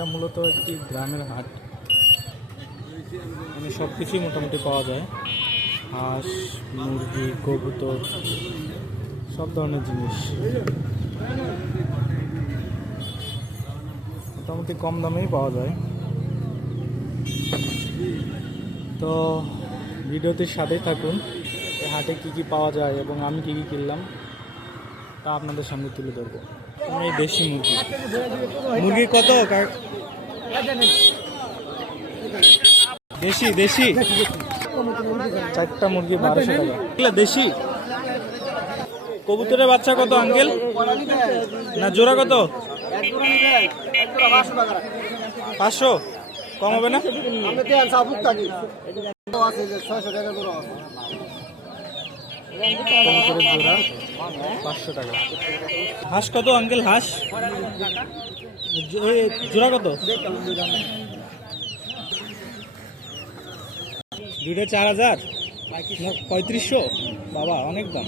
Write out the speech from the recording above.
এটা মূলত একটি গ্রামের হাট। মানে সব কিছুই মোটামুটি পাওয়া যায়, হাঁস, মুরগি, কবুতর, সব ধরনের জিনিস মোটামুটি কম দামেই পাওয়া যায়। তো ভিডিওটির সাথেই থাকুন, এই হাটে কী কী পাওয়া যায় এবং আমি কী কী কিনলাম তা আপনাদের সামনে তুলে ধরবো। এই দেশি মুরগি, মুরগি কত? দেশি দেশি চারটা মুরগি 1200 টাকা। দেশি কবুতরের বাচ্চা কত আঙ্কেল? না জোড়া কত? 500 কম হবে না? জোড়া 500 টাকা। হাঁস কত আঙ্কেল? হাঁস জোড়া কত? দুটো 4000, 3500। বাবা অনেক দাম।